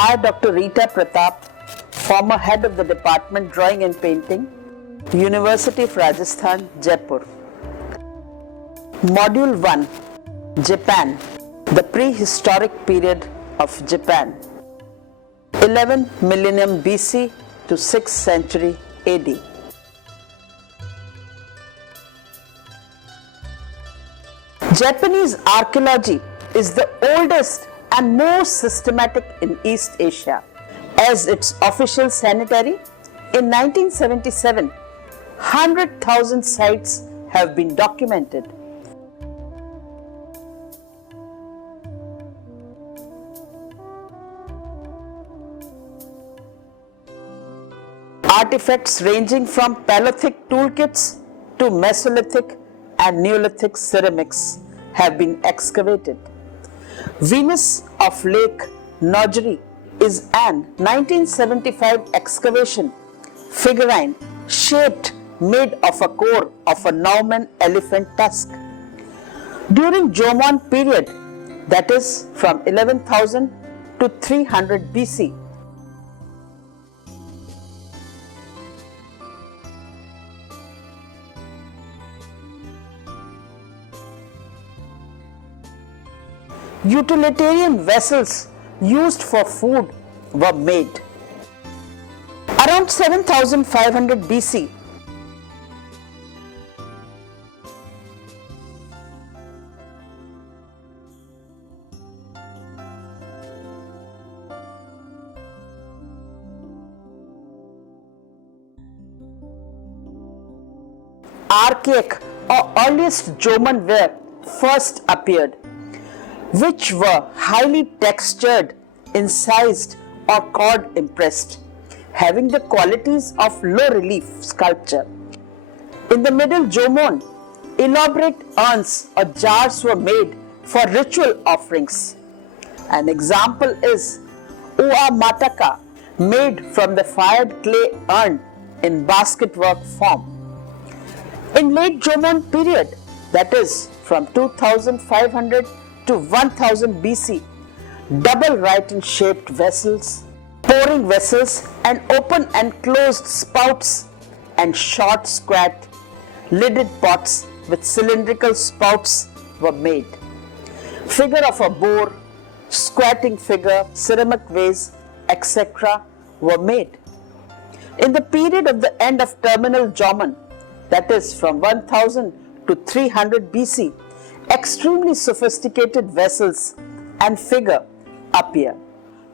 I, Dr. Rita Pratap, former head of the Department Drawing and Painting, University of Rajasthan, Jaipur. Module 1, Japan, the prehistoric period of Japan, 11th millennium BC to 6th century AD. Japanese archaeology is the oldest and most systematic in East Asia. As its official sanitary, in 1977, 100,000 sites have been documented. Artifacts ranging from Paleolithic toolkits to Mesolithic and Neolithic ceramics have been excavated. Venus of Lake Nogeri is an 1975 excavation figurine shaped made of a core of a Norman elephant tusk. During Jomon period, that is from 11,000 to 300 BC, utilitarian vessels used for food were made. Around 7500 BC, archaic or earliest Jomon ware first appeared, which were highly textured, incised or cord impressed, having the qualities of low relief sculpture. In the Middle Jomon, elaborate urns or jars were made for ritual offerings. An example is Ua Mataka, made from the fired clay urn in basketwork form. In late Jomon period, that is from 2500 to 1000 BC, double right shaped vessels, pouring vessels and open and closed spouts and short squat lidded pots with cylindrical spouts were made. Figure of a boar, squatting figure, ceramic vase, etc. were made. In the period of the end of terminal Jomon, that is from 1000 to 300 BC, extremely sophisticated vessels and figure appear.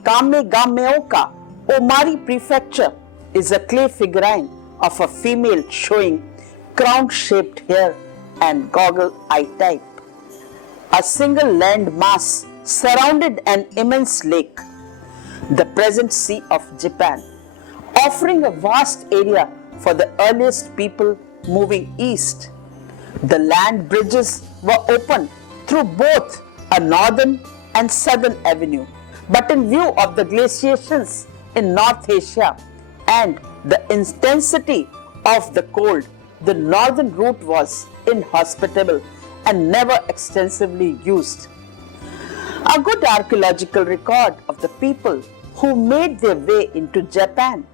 Kamegameoka, Omari Prefecture, is a clay figurine of a female showing crown-shaped hair and goggle eye type. A single land mass surrounded an immense lake, the present Sea of Japan, offering a vast area for the earliest people moving east. The land bridges were open through both a northern and southern avenue. But in view of the glaciations in North Asia and the intensity of the cold, the northern route was inhospitable and never extensively used. A good archaeological record of the people who made their way into Japan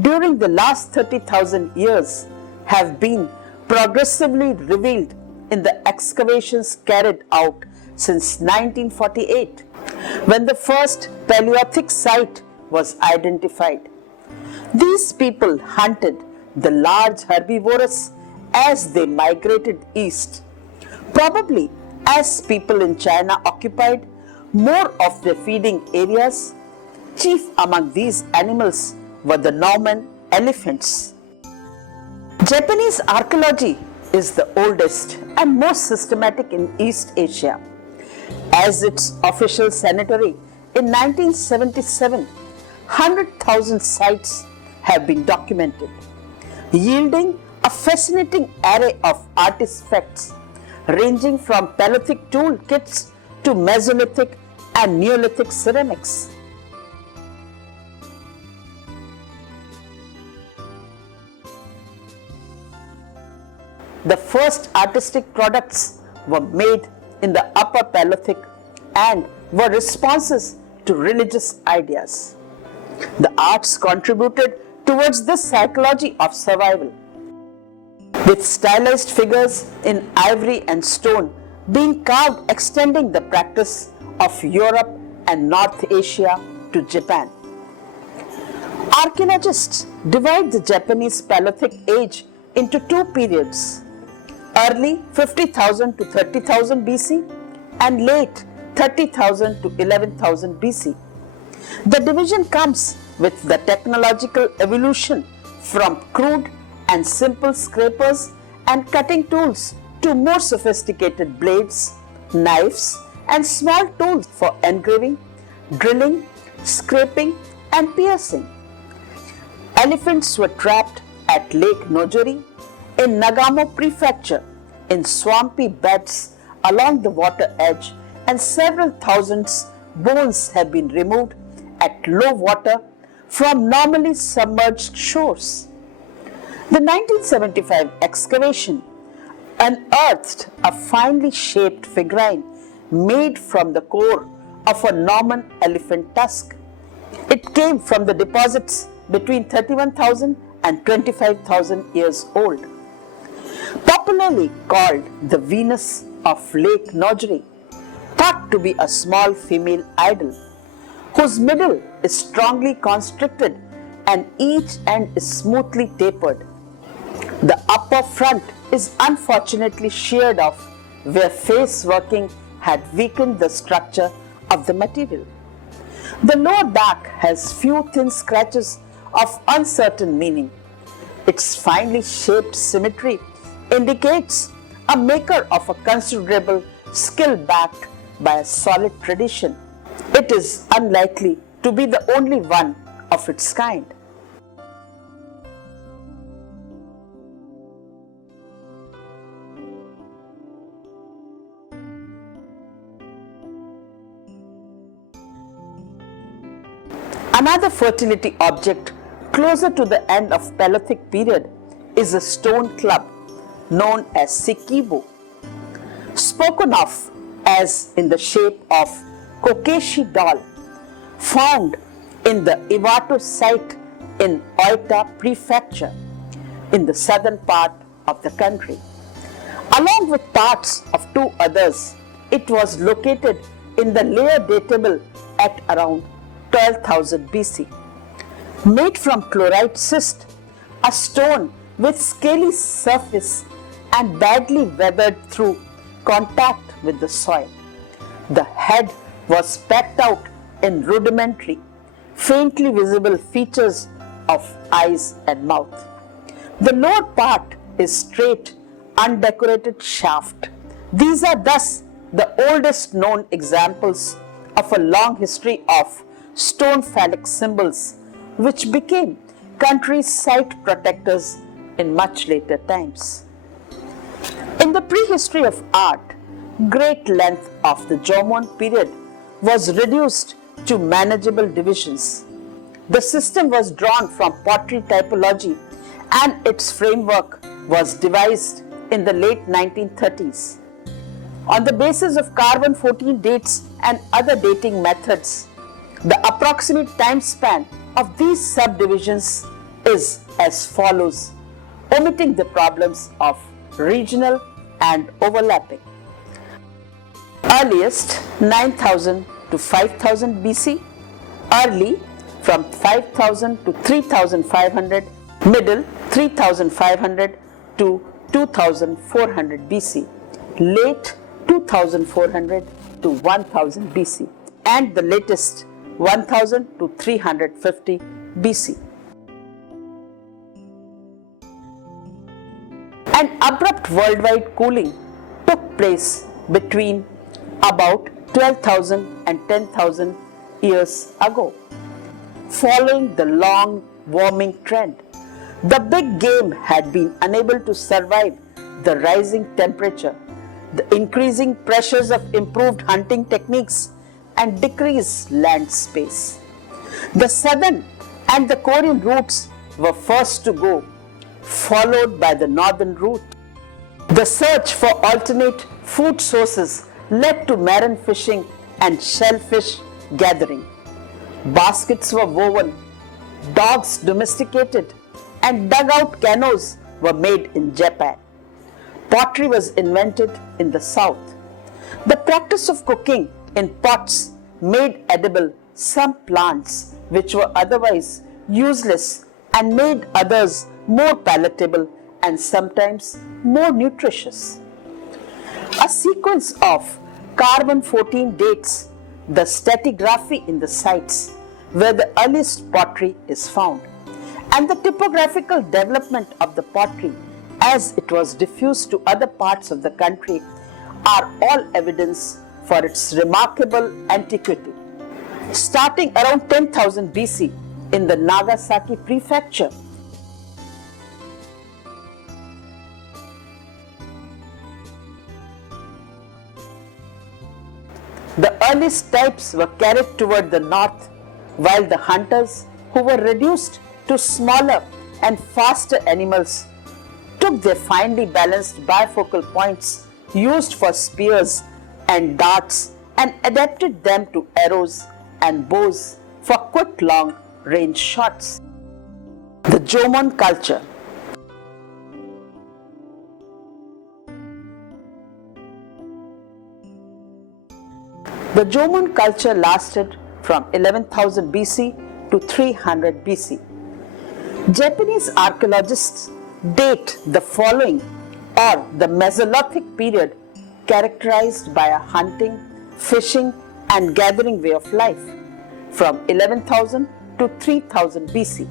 during the last 30,000 years have been progressively revealed in the excavations carried out since 1948, when the first Paleolithic site was identified. These people hunted the large herbivorous as they migrated east, probably as people in China occupied more of their feeding areas. Chief among these animals were the Norman elephants. Japanese archaeology is the oldest and most systematic in East Asia. As its official sanitary, in 1977, 100,000 sites have been documented, yielding a fascinating array of artifacts ranging from Paleolithic tool kits to Mesolithic and Neolithic ceramics. The first artistic products were made in the Upper Paleolithic and were responses to religious ideas. The arts contributed towards this psychology of survival, with stylized figures in ivory and stone being carved extending the practice of Europe and North Asia to Japan. Archaeologists divide the Japanese Paleolithic age into two periods, early 50,000 to 30,000 BC and late 30,000 to 11,000 BC. The division comes with the technological evolution from crude and simple scrapers and cutting tools to more sophisticated blades, knives, and small tools for engraving, drilling, scraping, and piercing. Elephants were trapped at Lake Nojori in Nagamo Prefecture in swampy beds along the water edge, and several thousands bones have been removed at low water from normally submerged shores. The 1975 excavation unearthed a finely shaped figurine made from the core of a Norman elephant tusk. It came from the deposits between 31,000 and 25,000 years old. Popularly called the Venus of Lake Nojari, thought to be a small female idol, whose middle is strongly constricted and each end is smoothly tapered. The upper front is unfortunately sheared off where face working had weakened the structure of the material. The lower back has few thin scratches of uncertain meaning. Its finely shaped symmetry indicates a maker of a considerable skill backed by a solid tradition. It is unlikely to be the only one of its kind. Another fertility object closer to the end of Paleolithic period is a stone club known as Sikibo, spoken of as in the shape of Kokeshi doll, found in the Iwato site in Oita Prefecture in the southern part of the country. Along with parts of two others, it was located in the layer datable at around 12,000 BC. Made from chlorite schist, a stone with scaly surface and badly weathered through contact with the soil. The head was packed out in rudimentary, faintly visible features of eyes and mouth. The lower part is straight, undecorated shaft. These are thus the oldest known examples of a long history of stone phallic symbols, which became country site protectors in much later times. In the prehistory of art, great length of the Jomon period was reduced to manageable divisions. The system was drawn from pottery typology and its framework was devised in the late 1930s. On the basis of carbon 14 dates and other dating methods, the approximate time span of these subdivisions is as follows, omitting the problems of regional and overlapping. Earliest 9000 to 5000 BC, early from 5000 to 3500, middle 3500 to 2400 BC, late 2400 to 1000 BC, and the latest 1000 to 350 BC. An abrupt worldwide cooling took place between about 12,000 and 10,000 years ago. Following the long warming trend, the big game had been unable to survive the rising temperature, the increasing pressures of improved hunting techniques, and decreased land space. The southern and the Korean routes were first to go, followed by the northern route. The search for alternate food sources led to marine fishing and shellfish gathering. Baskets were woven, dogs domesticated, and dugout canoes were made in Japan. Pottery was invented in the south. The practice of cooking in pots made edible some plants which were otherwise useless and made others more palatable and sometimes more nutritious. A sequence of carbon 14 dates the stratigraphy in the sites where the earliest pottery is found, and the typographical development of the pottery as it was diffused to other parts of the country are all evidence for its remarkable antiquity. Starting around 10,000 BC in the Nagasaki prefecture, the earliest types were carried toward the north, while the hunters, who were reduced to smaller and faster animals, took their finely balanced bifocal points used for spears and darts and adapted them to arrows and bows for quick long range shots. The Jomon culture. The Jomon culture lasted from 11,000 BC to 300 BC. Japanese archaeologists date the following or the Mesolithic period characterized by a hunting, fishing and gathering way of life from 11,000 to 3000 BC.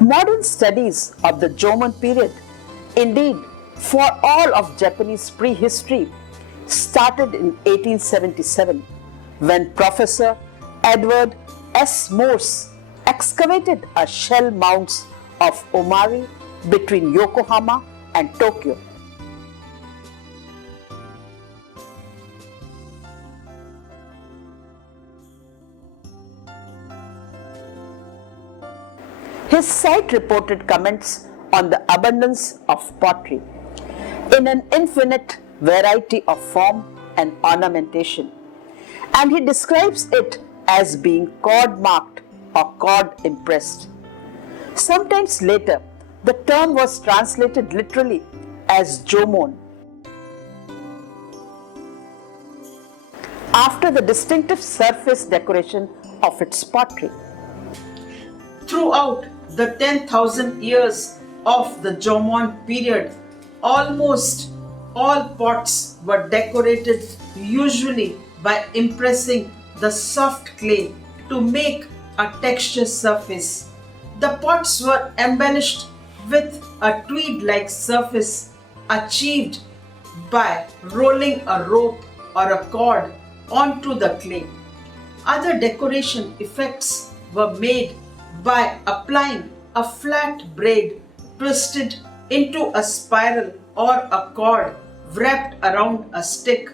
Modern studies of the Jomon period, indeed for all of Japanese prehistory, started in 1877 when Professor Edward S. Morse excavated a shell mounds of Omari between Yokohama and Tokyo. His site reported comments on the abundance of pottery in an infinite variety of form and ornamentation, and he describes it as being cord marked or cord impressed. Sometimes later, the term was translated literally as Jomon, after the distinctive surface decoration of its pottery. Throughout the 10,000 years of the Jomon period, almost all pots were decorated usually by impressing the soft clay to make a texture surface. The pots were embellished with a tweed-like surface achieved by rolling a rope or a cord onto the clay. Other decoration effects were made by applying a flat braid twisted into a spiral or a cord wrapped around a stick,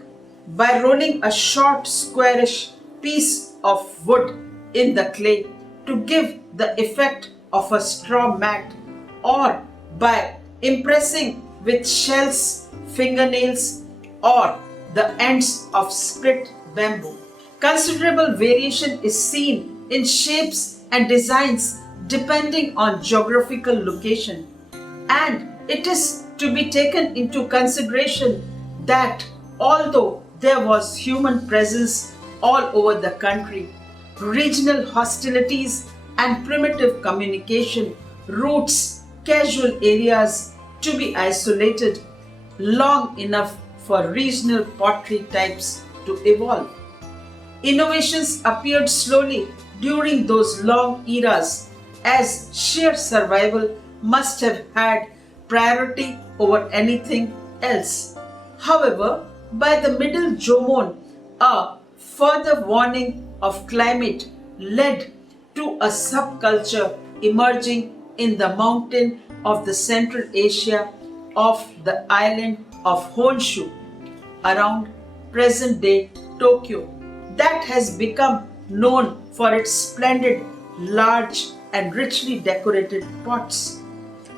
by rolling a short squarish piece of wood in the clay to give the effect of a straw mat, or by impressing with shells, fingernails or the ends of split bamboo. Considerable variation is seen in shapes and designs depending on geographical location, and it is to be taken into consideration that although there was human presence all over the country, regional hostilities and primitive communication routes casual areas to be isolated long enough for regional pottery types to evolve. Innovations appeared slowly during those long eras, as sheer survival must have had priority over anything else. However, by the Middle Jomon, a further warning of climate led to a subculture emerging in the mountain of the Central Asia of the island of Honshu around present-day Tokyo that has become known for its splendid, large and richly decorated pots.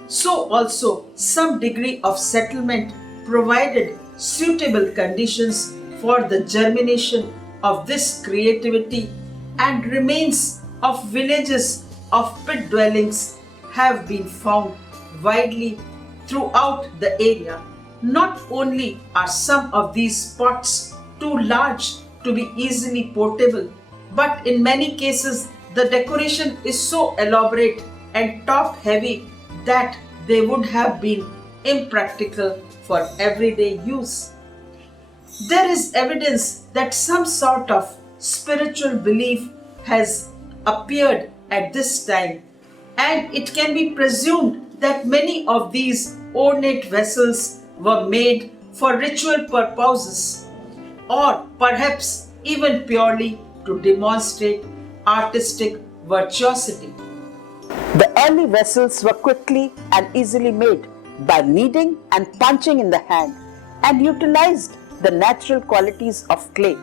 So also some degree of settlement provided suitable conditions for the germination of this creativity and remains of villages of pit dwellings have been found widely throughout the area. Not only are some of these pots too large to be easily portable, but in many cases the decoration is so elaborate and top heavy that they would have been impractical for everyday use. There is evidence that some sort of spiritual belief has appeared at this time, and it can be presumed that many of these ornate vessels were made for ritual purposes, or perhaps even purely to demonstrate artistic virtuosity. The early vessels were quickly and easily made by kneading and punching in the hand, and utilized the natural qualities of clay.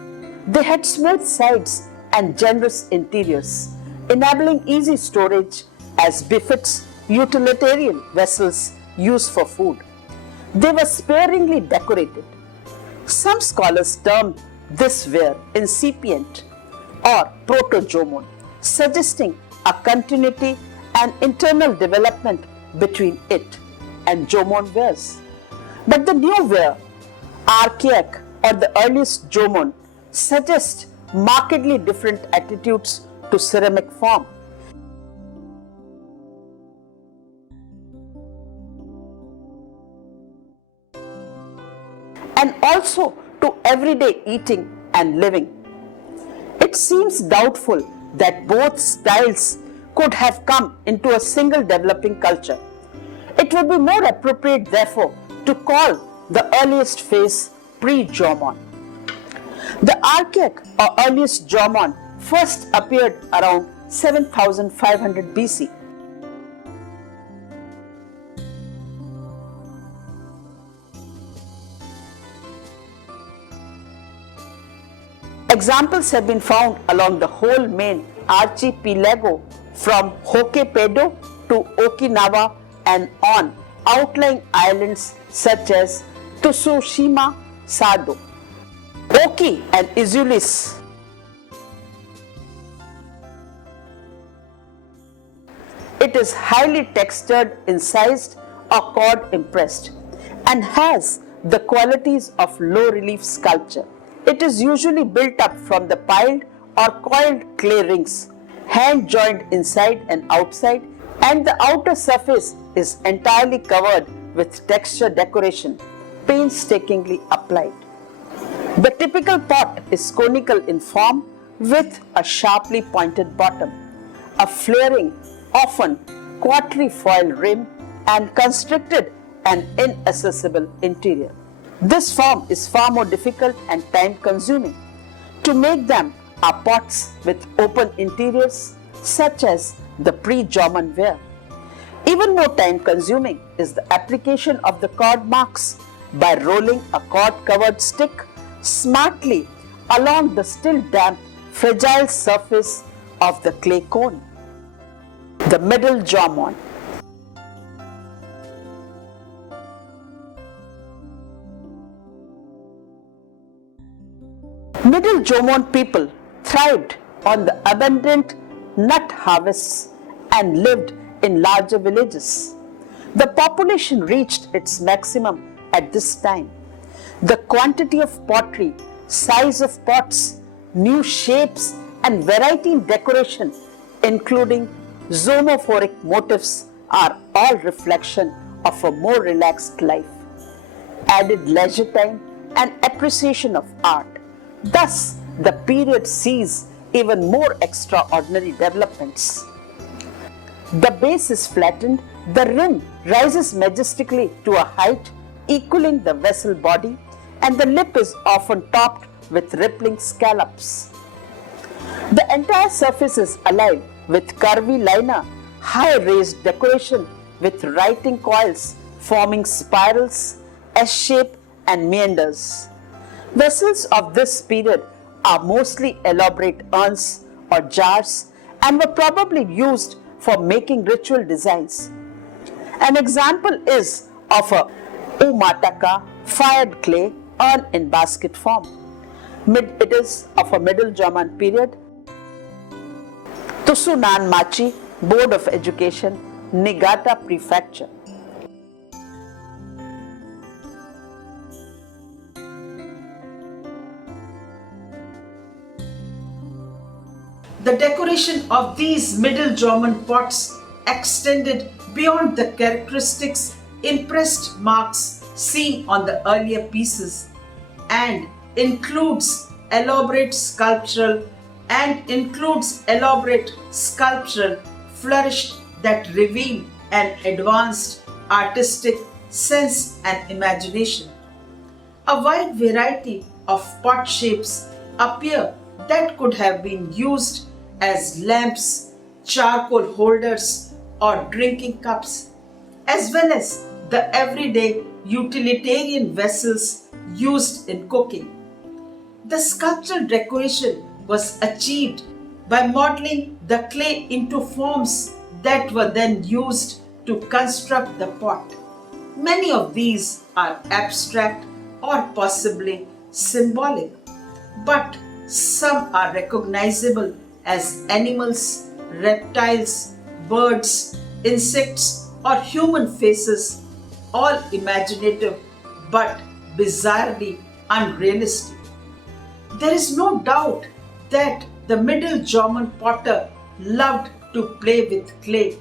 They had smooth sides and generous interiors, enabling easy storage as befits utilitarian vessels used for food. They were sparingly decorated. Some scholars term this ware incipient or proto-jomon, suggesting a continuity and internal development between it and jomon wares. But the new ware, archaic or the earliest jomon, suggest markedly different attitudes to ceramic form. And also to everyday eating and living. It seems doubtful that both styles could have come into a single developing culture. It would be more appropriate, therefore, to call the earliest phase pre-Jomon. The archaic or earliest Jomon first appeared around 7500 BC. Examples have been found along the whole main archipelago from Hokkaido to Okinawa and on outlying islands such as Tsushima, Sado, Oki and Izulis. It is highly textured, incised or cord impressed and has the qualities of low relief sculpture. It is usually built up from the piled or coiled clay rings, hand joined inside and outside, and the outer surface is entirely covered with texture decoration, painstakingly applied. The typical pot is conical in form with a sharply pointed bottom, a flaring, often quatrefoil rim, and constricted and inaccessible interior. This form is far more difficult and time-consuming. To make them are pots with open interiors such as the pre-Jomon ware. Even more time-consuming is the application of the cord marks by rolling a cord-covered stick smartly along the still damp, fragile surface of the clay cone. The Middle Jomon. Middle Jomon people thrived on the abundant nut harvests and lived in larger villages. The population reached its maximum at this time. The quantity of pottery, size of pots, new shapes and variety in decoration, including zomophoric motifs, are all reflection of a more relaxed life, added leisure time and appreciation of art. Thus, the period sees even more extraordinary developments. The base is flattened, the rim rises majestically to a height equaling the vessel body, and the lip is often topped with rippling scallops. The entire surface is alive with curvy liner, high raised decoration with writing coils forming spirals, S-shape and meanders. Vessels of this period are mostly elaborate urns or jars and were probably used for making ritual designs. An example is of a umataka fired clay urn in basket form. It is of a Middle Jomon period. Tusunan Machi, Board of Education, Niigata Prefecture. The decoration of these Middle German pots extended beyond the characteristics impressed marks seen on the earlier pieces and includes elaborate sculptural flourish that reveal an advanced artistic sense and imagination. A wide variety of pot shapes appear that could have been used as lamps, charcoal holders, or drinking cups, as well as the everyday utilitarian vessels used in cooking. The sculptural decoration was achieved by modeling the clay into forms that were then used to construct the pot. Many of these are abstract or possibly symbolic, but some are recognizable as animals, reptiles, birds, insects, or human faces, all imaginative but bizarrely unrealistic. There is no doubt that the Middle German potter loved to play with clay.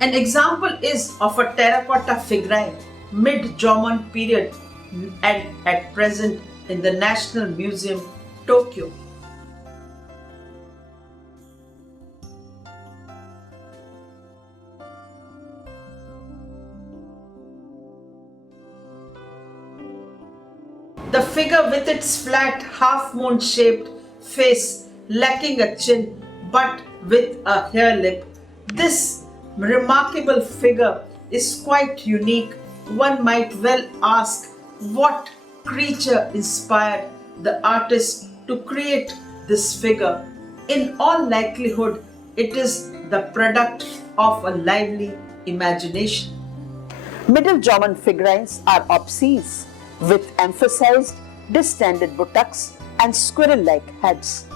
An example is of a terracotta figurine, mid-German period and at present in the National Museum, Tokyo. The figure with its flat half-moon shaped face lacking a chin but with a hair lip. This remarkable figure is quite unique. One might well ask what creature inspired the artist to create this figure. In all likelihood, it is the product of a lively imagination. Middle German figurines are obtuse, with emphasized distended buttocks and squirrel-like heads.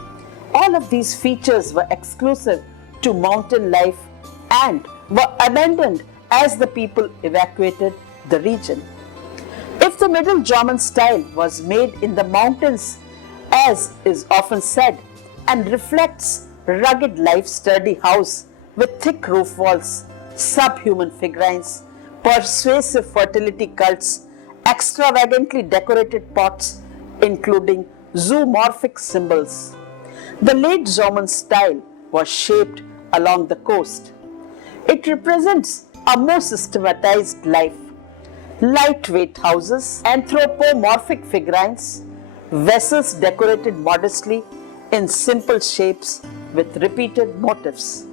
All of these features were exclusive to mountain life and were abandoned as the people evacuated the region. If the Middle German style was made in the mountains, as is often said, and reflects rugged life sturdy house with thick roof walls, subhuman figurines, persuasive fertility cults, extravagantly decorated pots, including zoomorphic symbols. The late German style was shaped along the coast. It represents a more systematized life. Lightweight houses, anthropomorphic figurines, vessels decorated modestly in simple shapes with repeated motifs.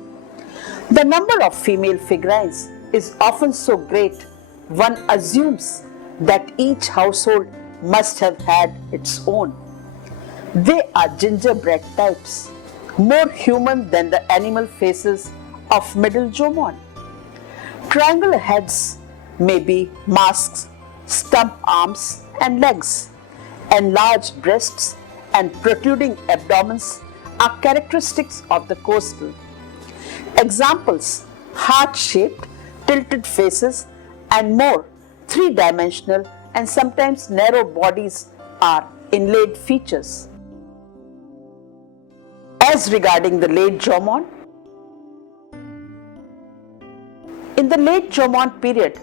The number of female figurines is often so great, one assumes that each household must have had its own. They are gingerbread types, more human than the animal faces of Middle German. Triangular heads may be masks, stump arms and legs. Enlarged breasts and protruding abdomens are characteristics of the coastal. Examples: heart-shaped, tilted faces and more three-dimensional and sometimes narrow bodies are inlaid features. As regarding the late German, in the late German period,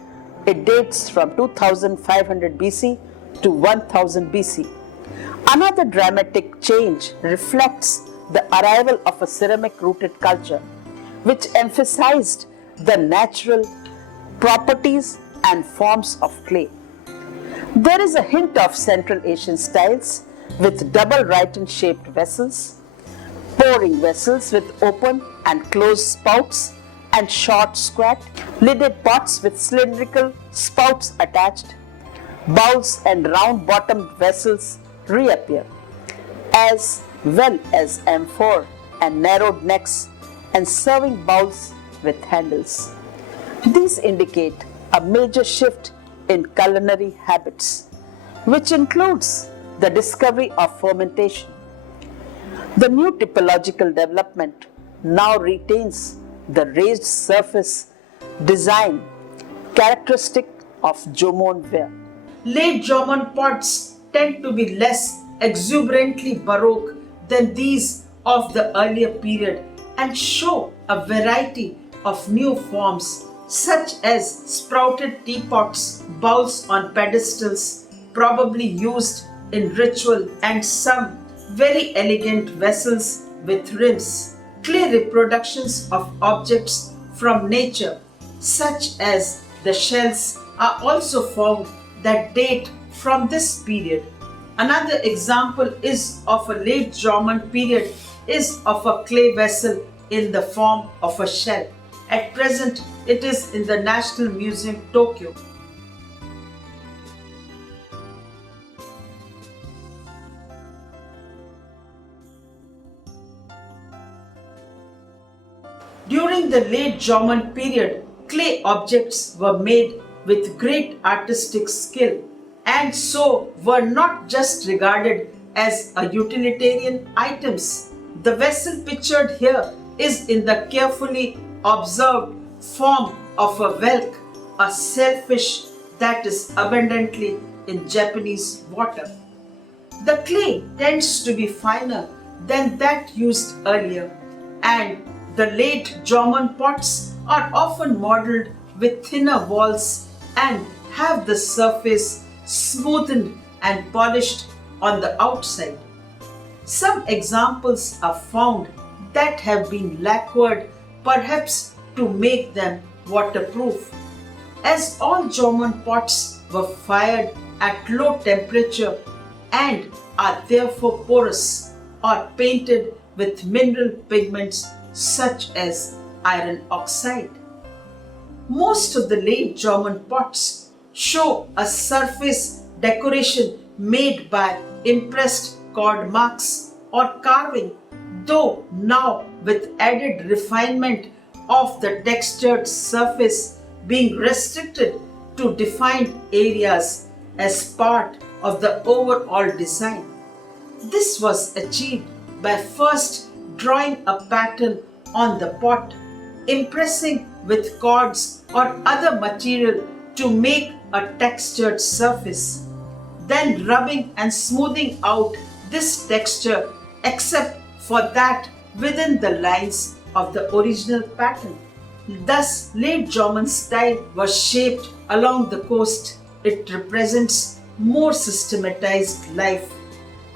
it dates from 2500 BC to 1000 BC. Another dramatic change reflects the arrival of a ceramic-rooted culture, which emphasized the natural properties and forms of clay. There is a hint of Central Asian styles with double Rhyton-shaped vessels, pouring vessels with open and closed spouts and short squat, lidded pots with cylindrical spouts attached. Bowls and round-bottomed vessels reappear, as well as amphor and narrowed necks and serving bowls with handles. These indicate a major shift in culinary habits, which includes the discovery of fermentation. The new typological development now retains the raised surface design characteristic of Jomon ware. Late Jomon pots tend to be less exuberantly Baroque than these of the earlier period and show a variety of new forms such as sprouted teapots, bowls on pedestals, probably used in ritual, and some very elegant vessels with rims. Clay reproductions of objects from nature, such as the shells, are also found that date from this period. Another example is of a late Jomon period is of a clay vessel in the form of a shell. At present, it is in the National Museum, Tokyo. During the late Jomon period, clay objects were made with great artistic skill and so were not just regarded as a utilitarian items. The vessel pictured here is in the carefully observed form of a whelk, a shellfish that is abundantly in Japanese water. The clay tends to be finer than that used earlier, and the late Jomon pots are often modeled with thinner walls and have the surface smoothened and polished on the outside. Some examples are found that have been lacquered, perhaps to make them waterproof. As all Jomon pots were fired at low temperature and are therefore porous or painted with mineral pigments such as iron oxide. Most of the late Jomon pots show a surface decoration made by impressed cord marks or carving, though now with added refinement of the textured surface being restricted to defined areas as part of the overall design. This was achieved by first drawing a pattern on the pot, impressing with cords or other material to make a textured surface, then rubbing and smoothing out this texture except for that within the lines of the original pattern. Thus, late Jomon style was shaped along the coast. It represents more systematized life,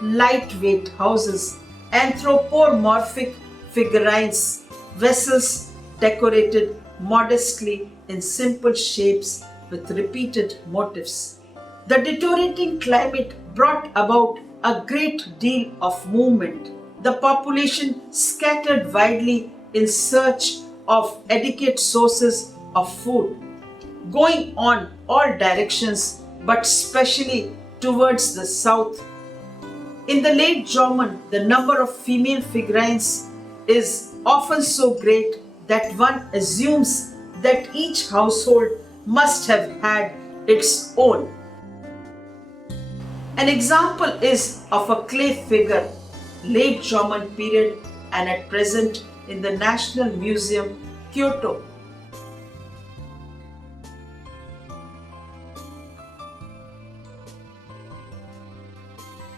lightweight houses, anthropomorphic figurines, vessels decorated modestly in simple shapes with repeated motifs. The deteriorating climate brought about a great deal of movement. The population scattered widely in search of adequate sources of food, going on all directions but especially towards the south. In the late Jomon, the number of female figurines is often so great that one assumes that each household must have had its own. An example is of a clay figure, late Jomon period, and at present in the National Museum, Kyoto.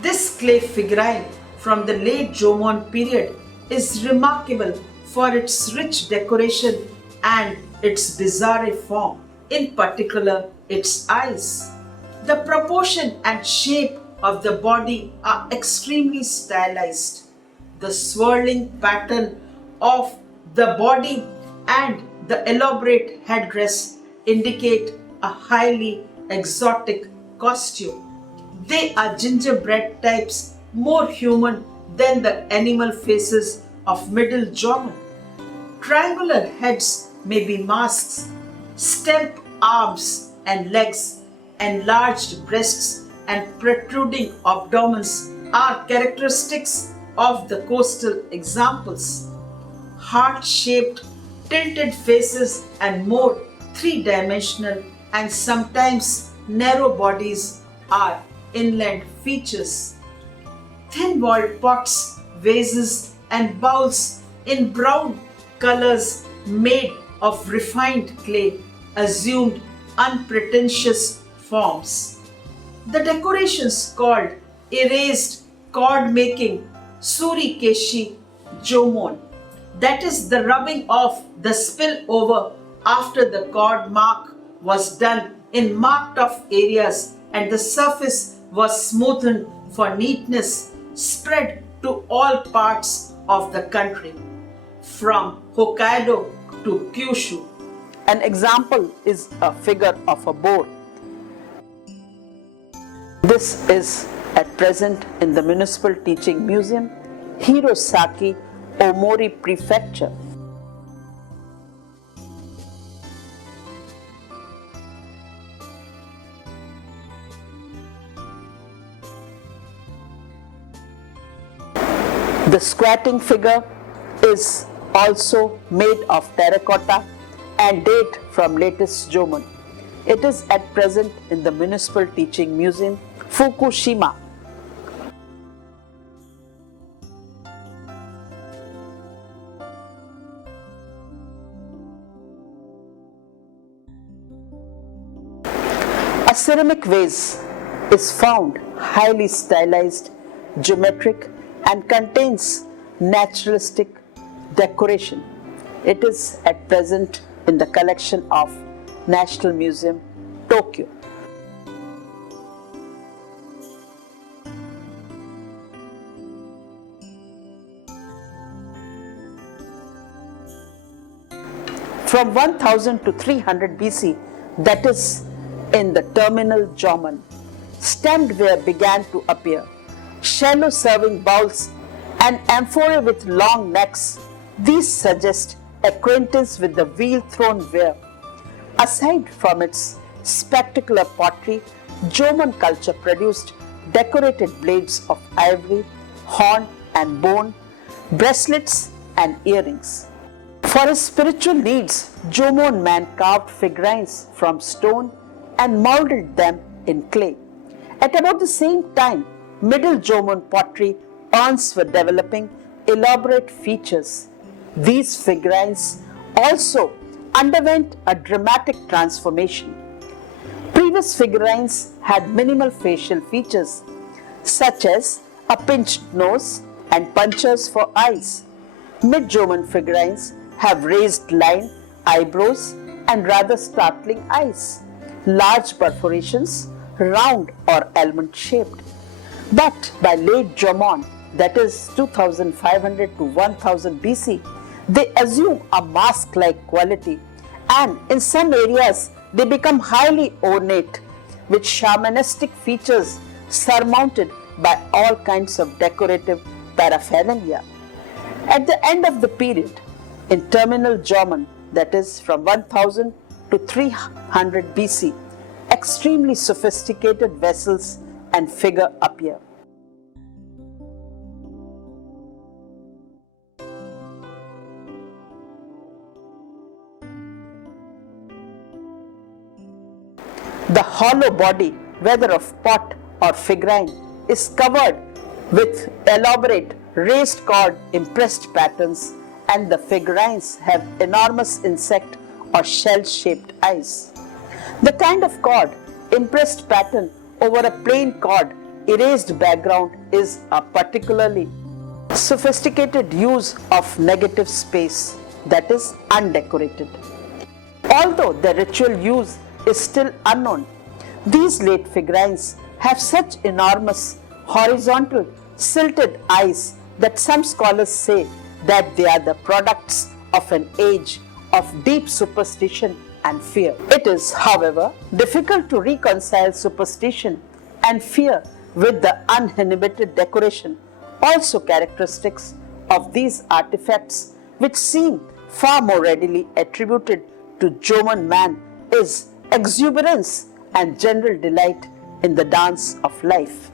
This clay figurine from the late Jomon period is remarkable for its rich decoration and its bizarre form, in particular its eyes. The proportion and shape of the body are extremely stylized. The swirling pattern of the body and the elaborate headdress indicate a highly exotic costume. They are gingerbread types, more human than the animal faces of Middle Jomon. Triangular heads may be masks, stemp arms and legs, enlarged breasts and protruding abdomens are characteristics of the coastal examples. Heart-shaped, tilted faces and more three-dimensional and sometimes narrow bodies are inland features. Thin-walled pots, vases and bowls in brown colors made of refined clay assumed unpretentious forms. The decorations called erased cord making Suri Keshi Jomon, that is the rubbing off the spill over after the cord mark was done in marked off areas and the surface was smoothened for neatness, spread to all parts of the country, from Hokkaido to Kyushu. An example is a figure of a boar. This is at present in the Municipal Teaching Museum, Hirosaki, Omori Prefecture. The squatting figure is also made of terracotta and date from latest Jomon. It is at present in the Municipal Teaching Museum, Fukushima. A ceramic vase is found highly stylized, geometric, and contains naturalistic decoration. It is at present in the collection of National Museum, Tokyo. From 1000 to 300 BC, that is in the terminal Jomon, stemmed ware began to appear. Shallow serving bowls and amphorae with long necks, these suggest acquaintance with the wheel-thrown ware. Aside from its spectacular pottery, Jomon culture produced decorated blades of ivory, horn and bone, bracelets and earrings. For his spiritual needs, Jomon man carved figurines from stone and molded them in clay. At about the same time, Middle Jomon pottery urns were developing elaborate features. These figurines also underwent a dramatic transformation. Previous figurines had minimal facial features such as a pinched nose and punctures for eyes. Mid-Jomon figurines have raised line, eyebrows and rather startling eyes, large perforations, round or almond-shaped. But by late Jomon, that is 2500 to 1000 BC, they assume a mask-like quality, and in some areas they become highly ornate with shamanistic features surmounted by all kinds of decorative paraphernalia. At the end of the period, in terminal Jomon, that is from 1000 to 300 BC, extremely sophisticated vessels and figure appear. The hollow body, whether of pot or figurine, is covered with elaborate raised cord impressed patterns, and the figurines have enormous insect or shell-shaped eyes. The kind of cord impressed pattern over a plain cord erased background is a particularly sophisticated use of negative space, that is undecorated. Although the ritual use is still unknown, these late figurines have such enormous horizontal silted eyes that some scholars say that they are the products of an age of deep superstition and fear. It is, however, difficult to reconcile superstition and fear with the uninhibited decoration, also characteristics of these artifacts, which seem far more readily attributed to Jomon man, is exuberance and general delight in the dance of life.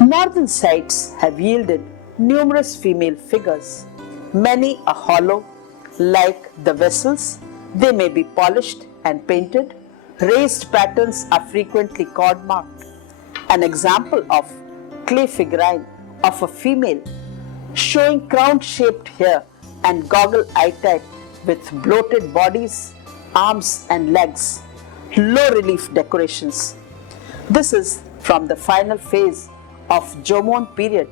Northern sites have yielded numerous female figures. Many are hollow, like the vessels. They may be polished and painted. Raised patterns are frequently cord marked. An example of clay figurine of a female showing crown-shaped hair and goggle-eye type with bloated bodies, arms and legs, low-relief decorations. This is from the final phase of Jomon period,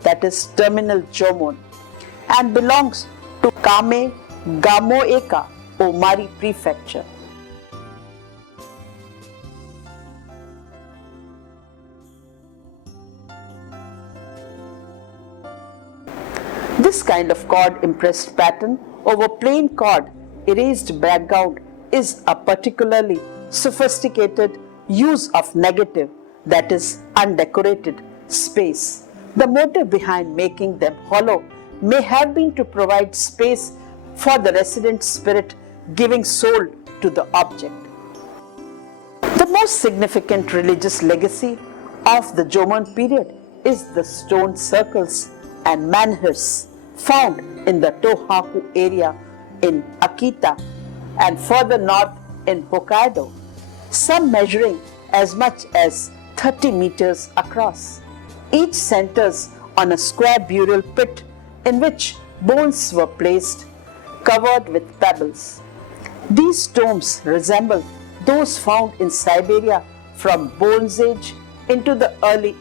that is terminal Jomon, and belongs to Kame Gamoeka Omari prefecture. This kind of cord impressed pattern over plain cord erased background is a particularly sophisticated use of negative, that is undecorated, space. The motive behind making them hollow may have been to provide space for the resident spirit giving soul to the object. The most significant religious legacy of the Jomon period is the stone circles and menhirs found in the Tohaku area in Akita and further north in Hokkaido, some measuring as much as 30 meters across. Each centers on a square burial pit in which bones were placed, covered with pebbles. These tombs resemble those found in Siberia from Bronze Age into the early